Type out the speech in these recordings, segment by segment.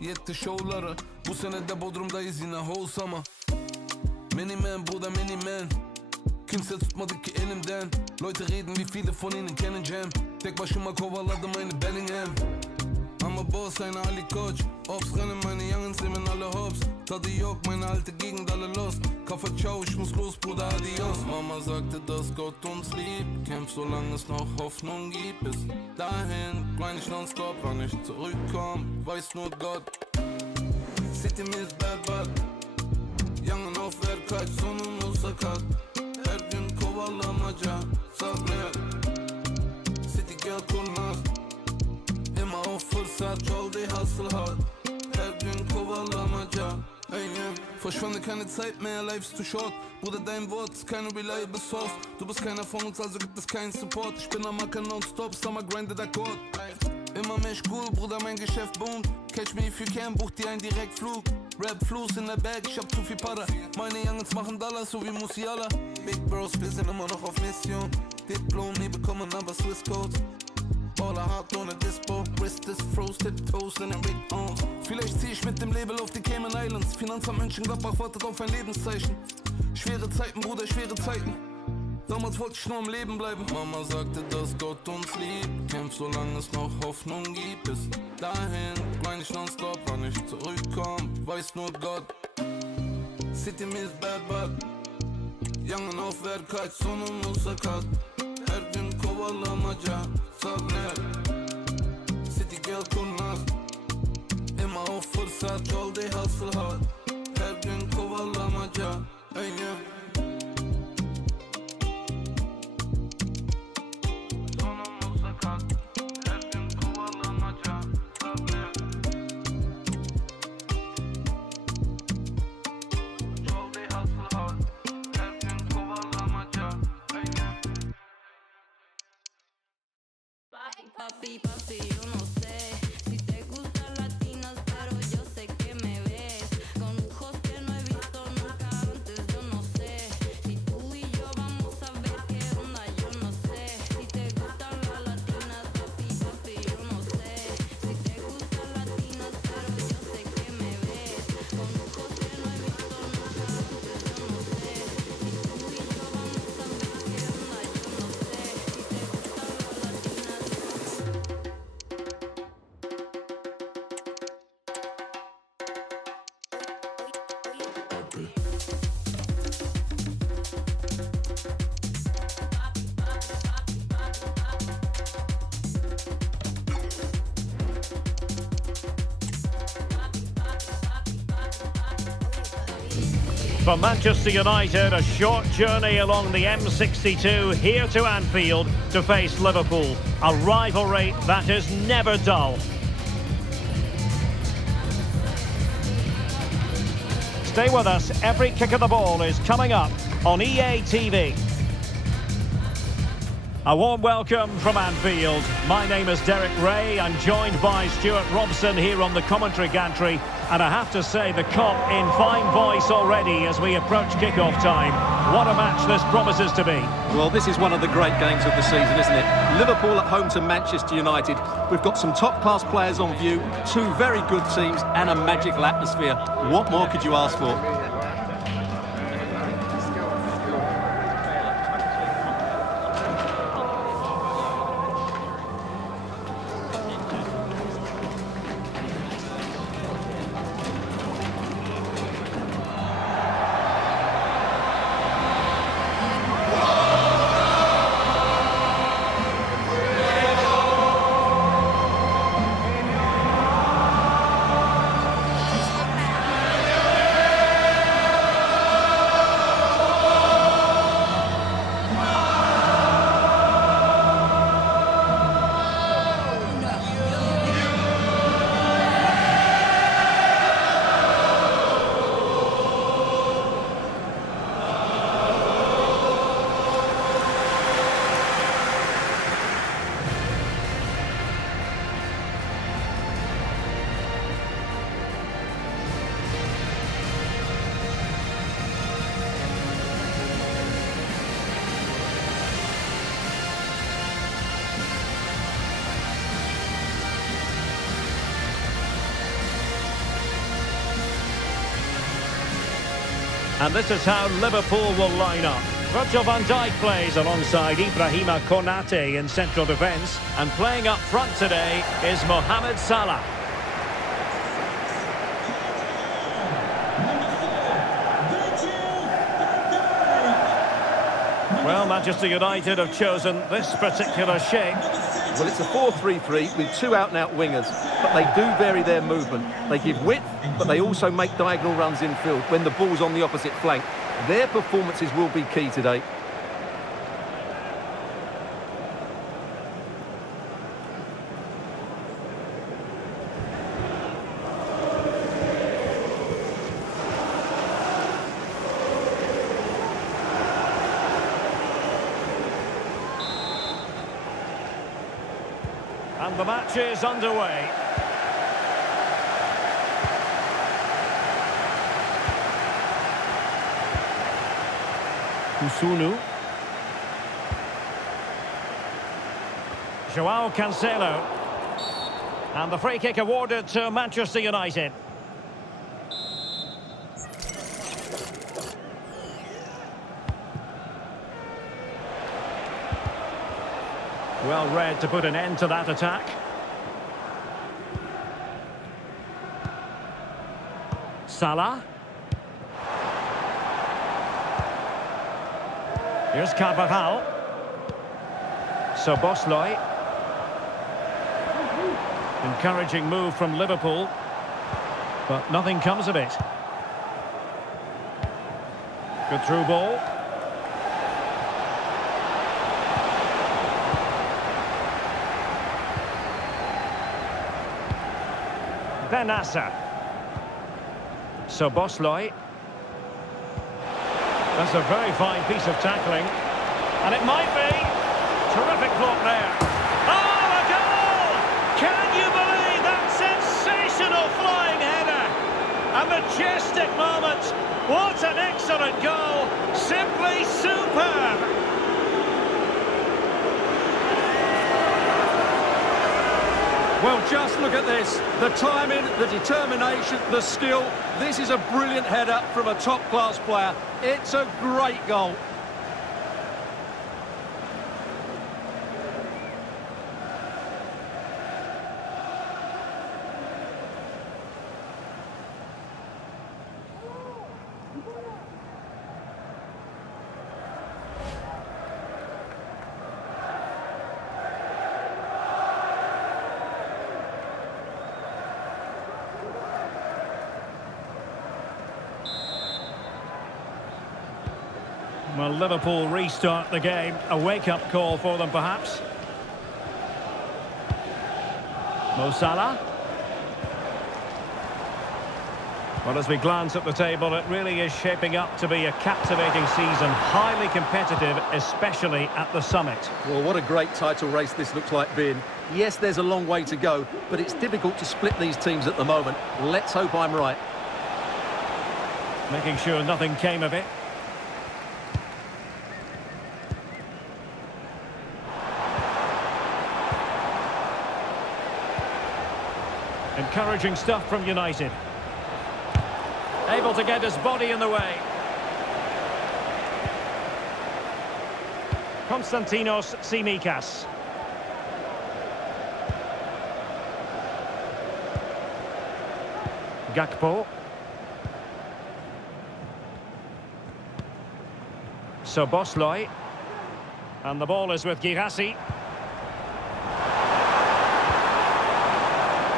yetti şovlara. Bu sene de Bodrum'dayız yine host ama. Miniman Bruder Miniman. Kimse tutmadı ki elimden. Leute reden wie viele von ihnen kennen Jam. Tek başıma kovaladım aynı Bellingham. Ama Boss eine Ali Koç. Ops rennen meine Jungs nehmen alle hops. Tadı yok meine alte Gegend alle lost. Kaffe ciao, ich muss los Bruder adios. Mama sagte, dass Gott uns liebt. Kämpf solange es noch Hoffnung gibt. Bis dahin klein ich nonstop, wann ich zurückkomm, weiß nur Gott. City ist bad bad. Yangın of ver kaç sonumuz sakat. Her gün kovalamaca sabret. City gel kurnaz. Immer auf fırsat yol die hustle hard. Her gün kovalamaca. Hey, yeah. Verschwende keine Zeit mehr, life is too short. Bruder, dein Wort ist keine reliable source. Du bist keiner von uns, also gibt es keinen Support. Ich bin am Acker nonstop, Summer grinded Akkord. Immer mehr cool, Bruder, mein Geschäft boomt. Catch me if you can, buch dir einen Direktflug. Rap Fluss in der Bag, ich hab zu viel Para. Meine Youngins machen Dollars, so wie Musiala. Big Bros, wir sind immer noch auf Mission. Diplom, nie bekommen, aber Swiss Codes. Baller hart ohne Dispo, Wrist ist froze, Tiptoes in den Big Arms. Vielleicht zieh ich mit dem Label auf die Cayman Islands. Finanzamt Mönchengladbach wartet auf ein Lebenszeichen. Schwere Zeiten, Bruder, schwere Zeiten. Damals wollte ich nur am Leben bleiben. Mama sagte, dass Gott uns liebt. Kämpf solange es noch Hoffnung gibt. Bis dahin klein ich nonstop, wann ich zurückkomm, weiß nur Gott. City is bad bad. Yangın of ver kaç sonumuz sakat. Her gün kovalamaca sabret. City gel kurnaz. Immer auf fırsat yol die hustle hard. Her gün kovalamaca. Hey yeah. Sonumuz sakat. Her gün kovalamaca sabret. Yol die hustle hard. Her gün kovalamaca. Hey yeah. Papi, papi, yo no sé si te gustan latinas, pero yo sé que me ves con ojos que no he visto nunca antes. Yo no sé si tú y yo vamos a ver qué onda. Yo no sé si te gustan las latinas, papi, papi, yo no sé si te gustan latinas, pero yo sé que me ves con ojos que no he visto nunca antes. Yo no sé si tú y yo vamos a ver qué onda. Yo no sé si te gustan las latinas. For Manchester United, a short journey along the M62 here to Anfield to face Liverpool. A rivalry that is never dull. Stay with us, every kick of the ball is coming up on EA TV. A warm welcome from Anfield. My name is Derek Ray. I'm joined by Stuart Robson here on the commentary gantry. And I have to say, the Kop in fine voice already as we approach kick-off time. What a match this promises to be. Well, this is one of the great games of the season, isn't it? Liverpool at home to Manchester United. We've got some top-class players on view, two very good teams and a magical atmosphere. What more could you ask for? And this is how Liverpool will line up. Virgil van Dijk plays alongside Ibrahima Konate in central defence. And playing up front today is Mohamed Salah. Well, Manchester United have chosen this particular shape. Well, it's a 4-3-3 with two out-and-out wingers, but they do vary their movement. They give width, but they also make diagonal runs infield when the ball's on the opposite flank. Their performances will be key today. And the match is underway. Kusunu. Joao Cancelo. And the free kick awarded to Manchester United. Well read to put an end to that attack. Salah. Here's Carvajal. Szoboszlai. Encouraging move from Liverpool, but nothing comes of it. Good through ball. Benassa. Szoboszlai. That's a very fine piece of tackling. And it might be. Terrific block there. Oh, a goal! Can you believe that sensational flying header? A majestic moment. What an excellent goal. Simply superb. Well, just look at this. The timing, the determination, the skill. This is a brilliant header from a top-class player. It's a great goal. Well, Liverpool restart the game. A wake-up call for them, perhaps. Mo Salah. Well, as we glance at the table, it really is shaping up to be a captivating season. Highly competitive, especially at the summit. Well, what a great title race this looks like being. Yes, there's a long way to go, but it's difficult to split these teams at the moment. Let's hope I'm right. Making sure nothing came of it. Encouraging stuff from United. Able to get his body in the way. Konstantinos Tsimikas. Gakpo. Szoboszlai. And the ball is with Girassi.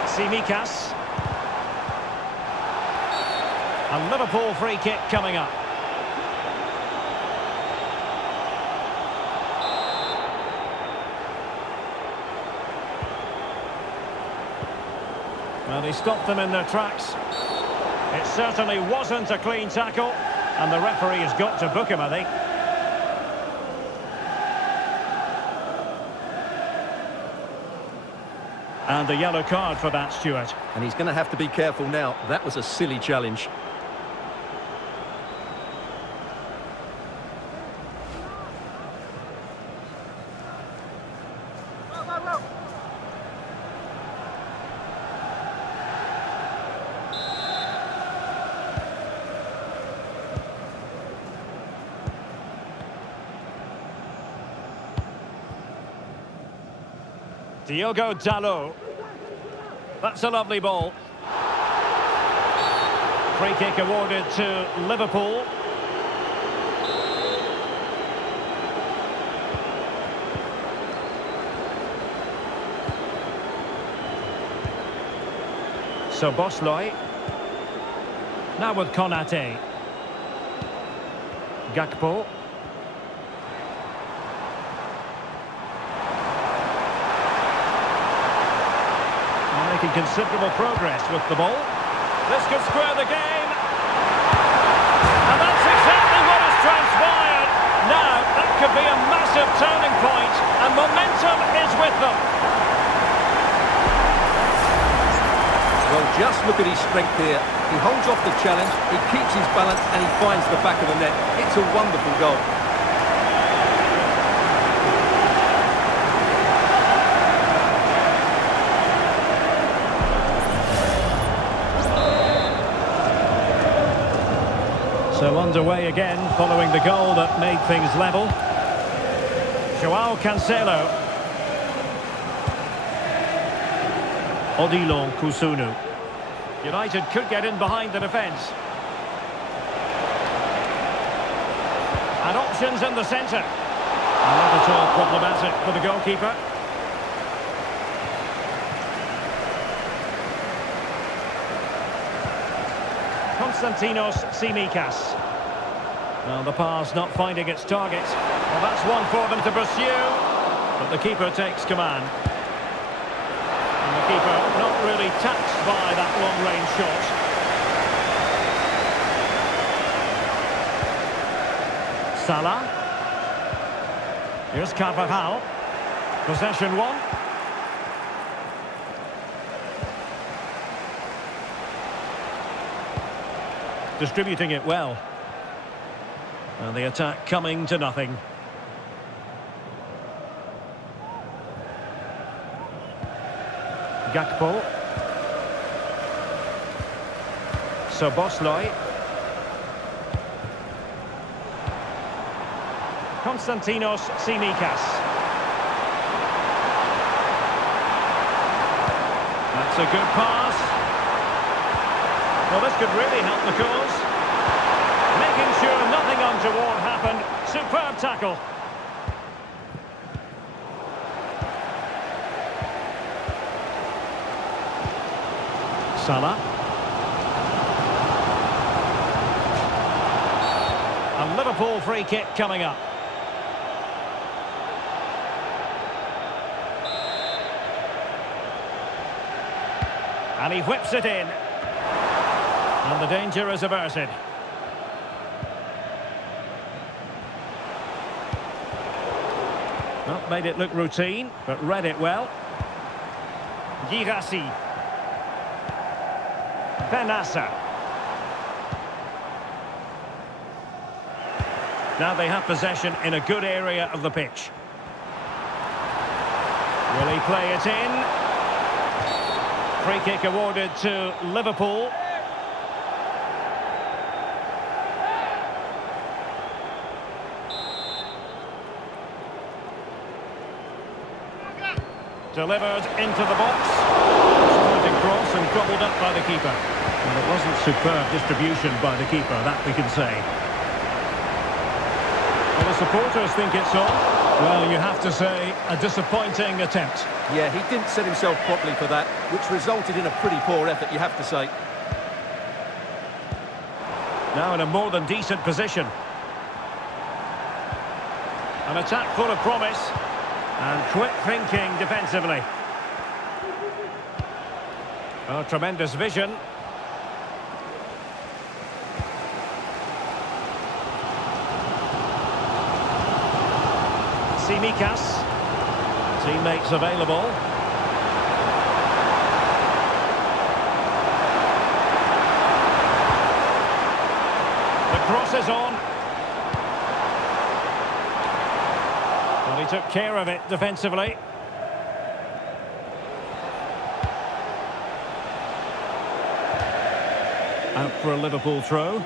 Tsimikas. A Liverpool free kick coming up. Well, he stopped them in their tracks. It certainly wasn't a clean tackle, and the referee has got to book him, I think. And a yellow card for that, Stuart. And he's going to have to be careful now. That was a silly challenge. Diogo Dalot. That's a lovely ball. Free kick awarded to Liverpool. So Bosley. Now with Konate. Gakpo. Making considerable progress with the ball. This could square the game. And that's exactly what has transpired. Now, that could be a massive turning point, and momentum is with them. Well, just look at his strength here. He holds off the challenge, he keeps his balance, and he finds the back of the net. It's a wonderful goal. So underway again, following the goal that made things level. Joao Cancelo. Odilon Kusunu. United could get in behind the defence. And options in the centre. Not at all problematic for the goalkeeper. Konstantinos Tsimikas. Well, the pass not finding its target. Well, that's one for them to pursue. But the keeper takes command. And the keeper not really touched by that long-range shot. Salah. Here's Carvajal. Possession one. Distributing it well. And the attack coming to nothing. Gakpo. Szoboszlai. Konstantinos Tsimikas. That's a good pass. Well, this could really help the cause. Making sure nothing untoward happened. Superb tackle. Salah. A Liverpool free kick coming up. And he whips it in. And the danger is averted. Well, made it look routine, but read it well. Guirassy. Benassa. Now they have possession in a good area of the pitch. Will he play it in? Free kick awarded to Liverpool. Delivered into the box. Pointing cross and gobbled up by the keeper. And it wasn't superb distribution by the keeper, that we can say. Well, the supporters think it's on. Well, you have to say, a disappointing attempt. Yeah, he didn't set himself properly for that, which resulted in a pretty poor effort, you have to say. Now in a more than decent position. An attack full of promise. And quick thinking defensively. Oh, tremendous vision. Tsimikas. Teammates available. The cross is on. Well, he took care of it defensively. Out for a Liverpool throw.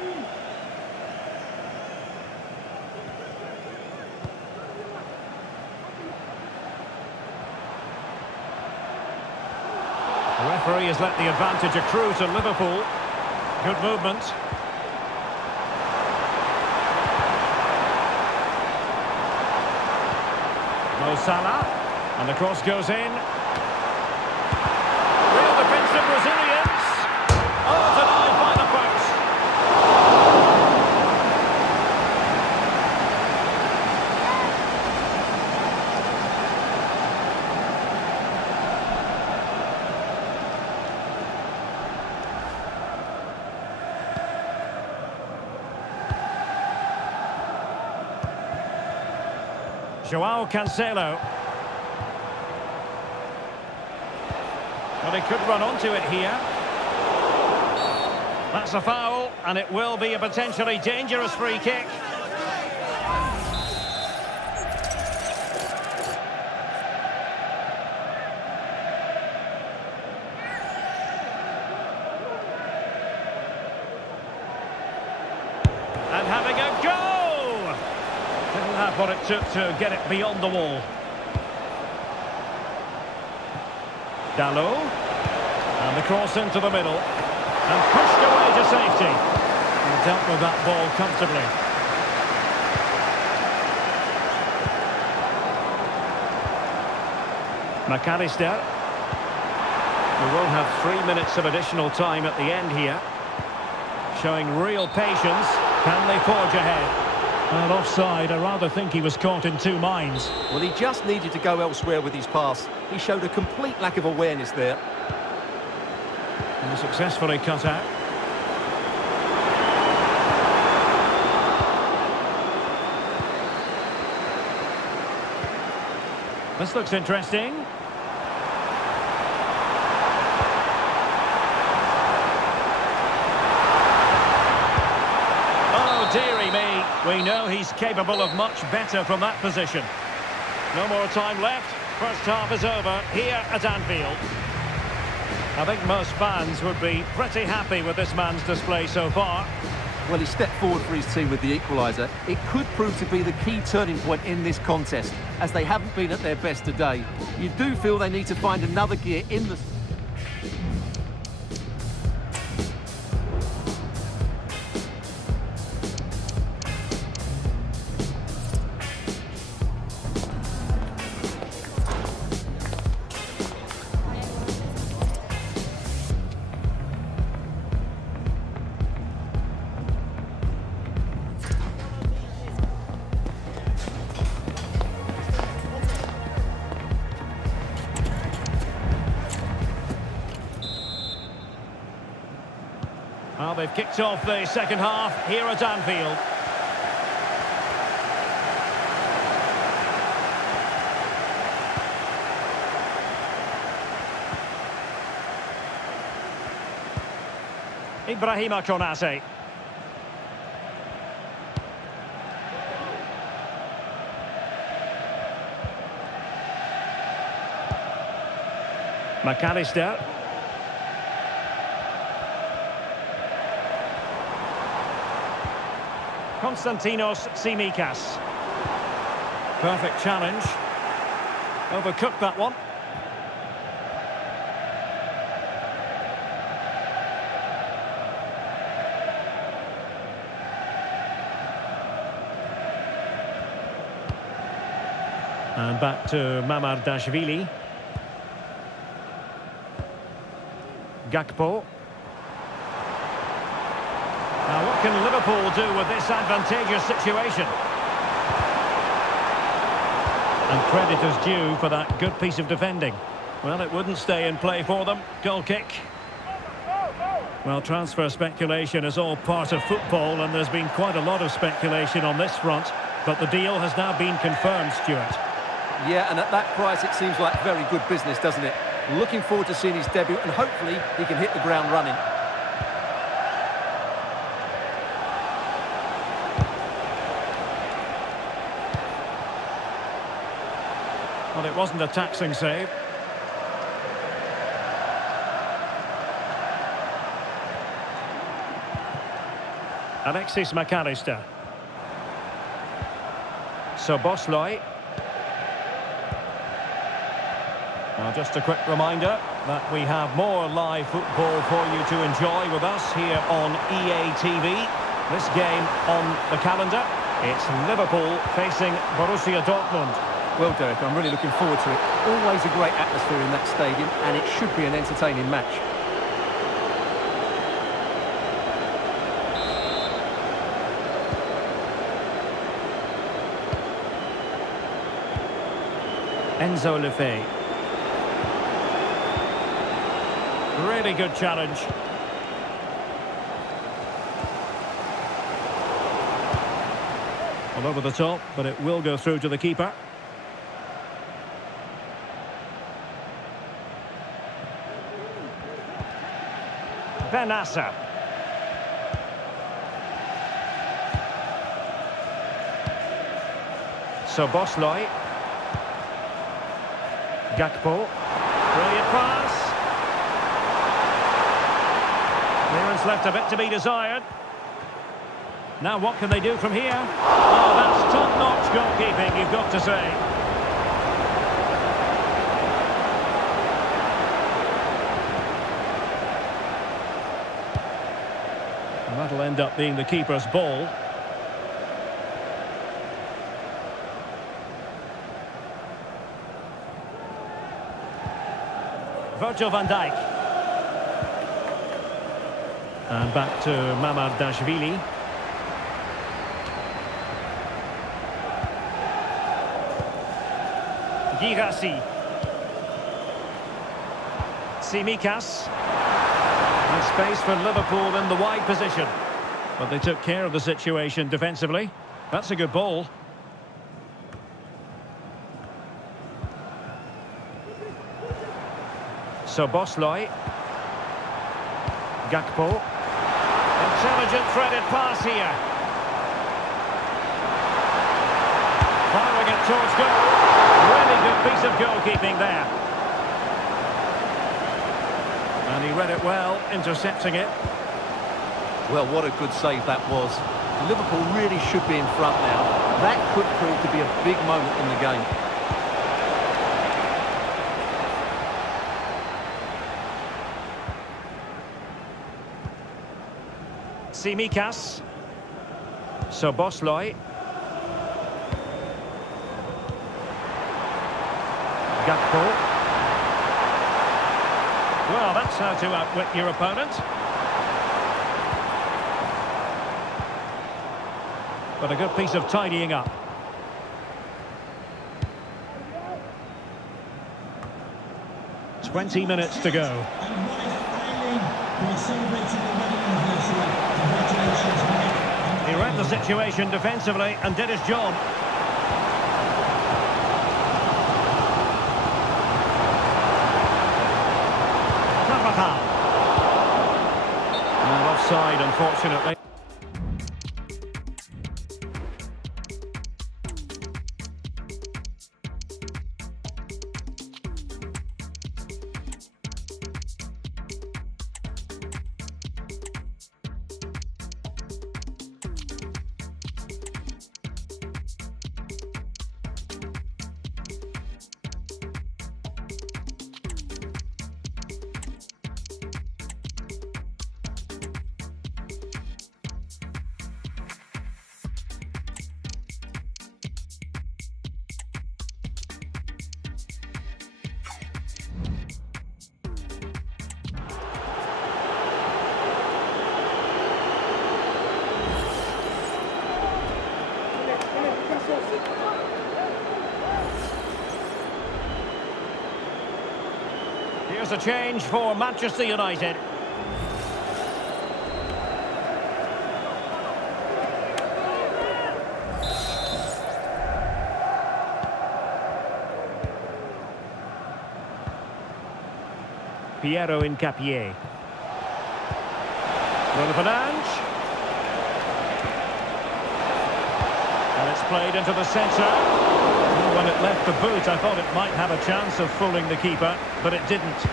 referee has let the advantage accrue to Liverpool. Good movement. Mo Salah, and the cross goes in. Real defensive resilience. Oh, denied by the post. Joao Cancelo. Well, he could run onto it here. That's a foul, and it will be a potentially dangerous free kick. And having a go! Didn't have what it took to get it beyond the wall. Dalot, and the cross into the middle, and pushed away to safety. And dealt with that ball comfortably. McAllister. We will have 3 minutes of additional time at the end here. Showing real patience. Can they forge ahead? Well, offside. I rather think he was caught in two minds. Well, he just needed to go elsewhere with his pass. He showed a complete lack of awareness there. And successfully cut out. This looks interesting. Oh, dearie me. We know he's capable of much better from that position. No more time left. First half is over here at Anfield. I think most fans would be pretty happy with this man's display so far. Well, he stepped forward for his team with the equaliser. It could prove to be the key turning point in this contest, as they haven't been at their best today. You do feel they need to find another gear in the... Well, they've kicked off the second half here at Anfield. Ibrahima Konate. McAllister. Konstantinos Tsimikas. Perfect challenge. Overcooked that one. And back to Mamardashvili. Gakpo. Now, what can Liverpool do with this advantageous situation? And credit is due for that good piece of defending. Well, it wouldn't stay in play for them. Goal kick. Well, transfer speculation is all part of football, and there's been quite a lot of speculation on this front. But the deal has now been confirmed, Stuart. Yeah, and at that price, it seems like very good business, doesn't it? Looking forward to seeing his debut, and hopefully he can hit the ground running. Well, it wasn't a taxing save. Alexis McAllister. Szoboszlai. Well, just a quick reminder, that we have more live football for you to enjoy with us here on EA TV. This game on the calendar, it's Liverpool facing Borussia Dortmund. Well, Derek, I'm really looking forward to it. Always a great atmosphere in that stadium, and it should be an entertaining match. Enzo Lefebvre. Really good challenge. All over the top, but it will go through to the keeper. Benassa. Szoboszlai. Gakpo. Brilliant pass. Clearance left a bit to be desired. Now what can they do from here? Oh, that's top-notch goalkeeping, you've got to say. And that'll end up being the keeper's ball. Virgil van Dijk. And back to Mamardashvili. Girassi. Tsimikas. And space for Liverpool in the wide position. But they took care of the situation defensively. That's a good ball. Szoboszlai. Gakpo. Intelligent threaded pass here. Firing it towards goal. Really good piece of goalkeeping there. And he read it well, intercepting it. Well, what a good save that was. Liverpool really should be in front now. That could prove to be a big moment in the game. Tsimikas. Szoboszlai. Gakpo. Well, that's how to outwit your opponent. But a good piece of tidying up. "20 minutes to go. He read the situation defensively and did his job. Carvajal. And offside, unfortunately. Here's a change for Manchester United. Piero Hincapié. Bruno Fernandes. And it's played into the centre. When it left the boot, I thought it might have a chance of fooling the keeper, but it didn't.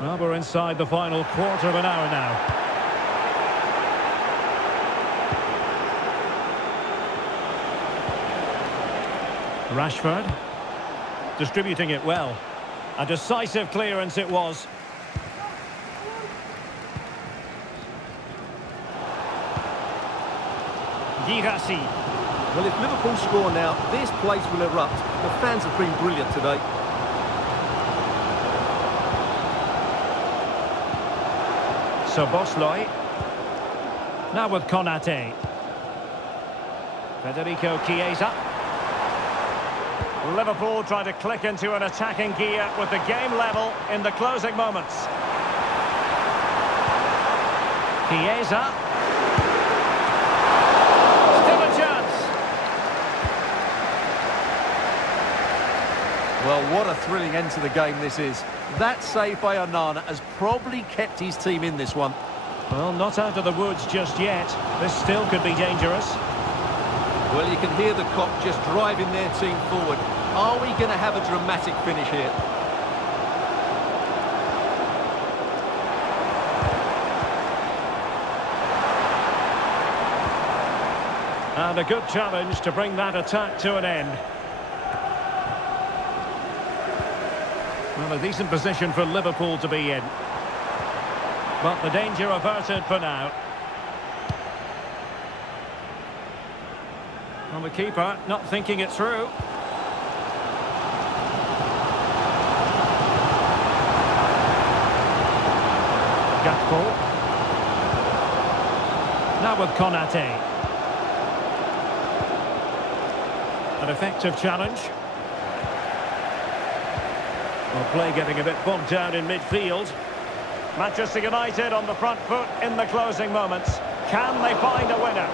Well, we're inside the final quarter of an hour now. Rashford. distributing it well. A decisive clearance it was. Guirassy. Well, if Liverpool score now, this place will erupt. The fans have been brilliant today. Szoboszlai. Now with Konate. Federico Chiesa. Liverpool trying to click into an attacking gear with the game level in the closing moments. Chiesa. Still a chance. Well, what a thrilling end to the game this is. That save by Onana has probably kept his team in this one. Well, not out of the woods just yet. This still could be dangerous. Well, you can hear the Kop just driving their team forward. Are we going to have a dramatic finish here? And a good challenge to bring that attack to an end. Well, a decent position for Liverpool to be in. But the danger averted for now. Well, the keeper not thinking it through. Gakpo. Now with Konate. An effective challenge. Well, play getting a bit bogged down in midfield. Manchester United on the front foot in the closing moments. Can they find a winner?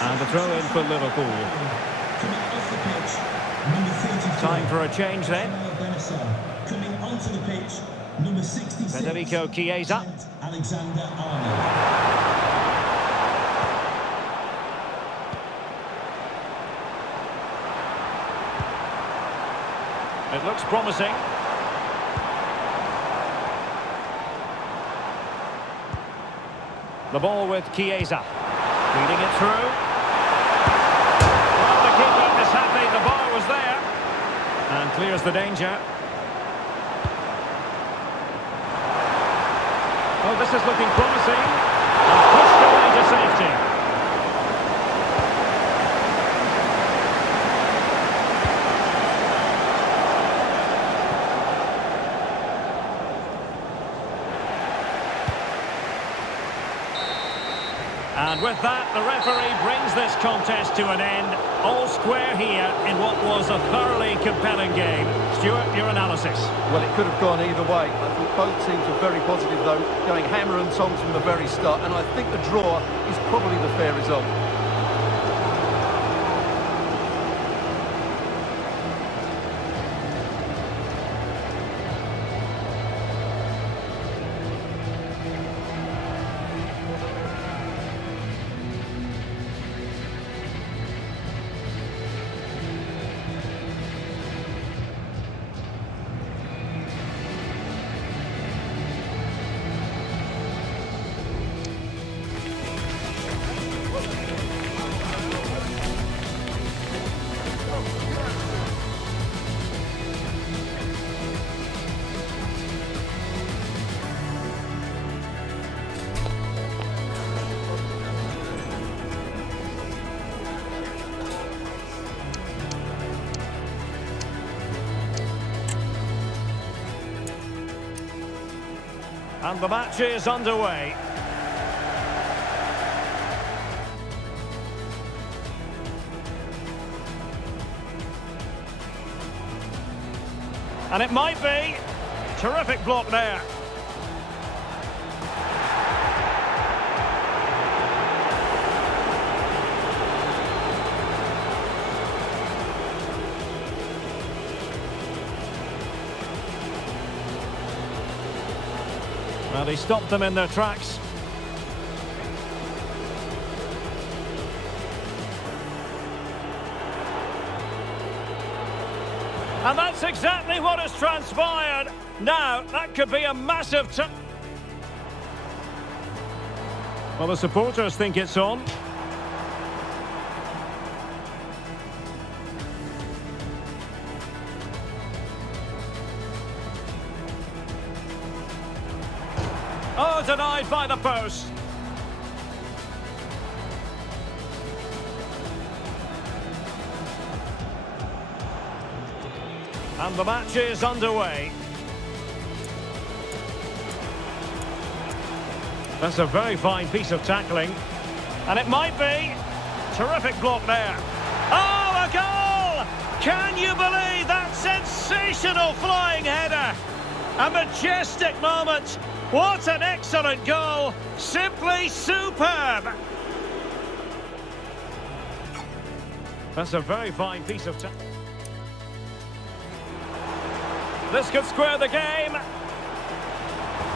And a throw in for Liverpool. Time for a change then. Coming onto the pitch, number 66. Federico Chiesa. Alexander-Arnold. It looks promising. The ball with Chiesa. Feeding it through. Well, the keeper is happy the ball was there. And clears the danger. Oh, this is looking promising. And pushed away to safety. And with that, the referee brings this contest to an end. All square here in what was a thoroughly compelling game. Stuart, your analysis? Well, it could have gone either way. I thought both teams were very positive, though, going hammer and tongs from the very start. And I think the draw is probably the fair result. And the match is underway. And it might be. Terrific block there. Well, he stopped them in their tracks. And that's exactly what has transpired. Now, that could be a massive... Well, the supporters think it's on. Oh, denied by the post. And the match is underway. That's a very fine piece of tackling. And it might be. Terrific block there. Oh, a goal! Can you believe that sensational flying header? A majestic moment. What an excellent goal. Simply superb. That's a very fine piece of tackling. This could square the game.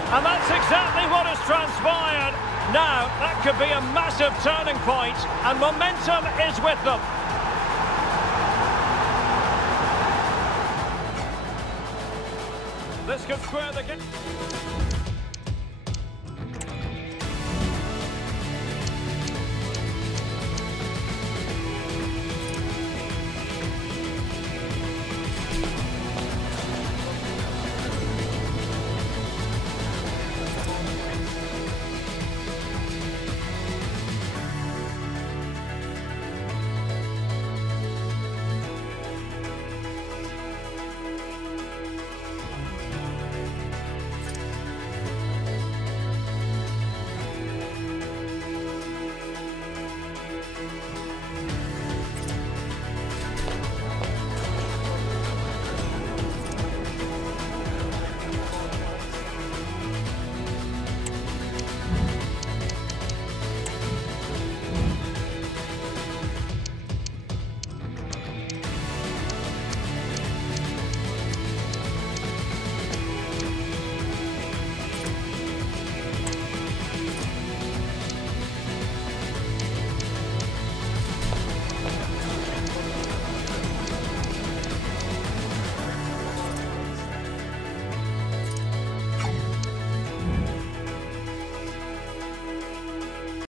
And that's exactly what has transpired. Now, that could be a massive turning point, and momentum is with them. This could square the game.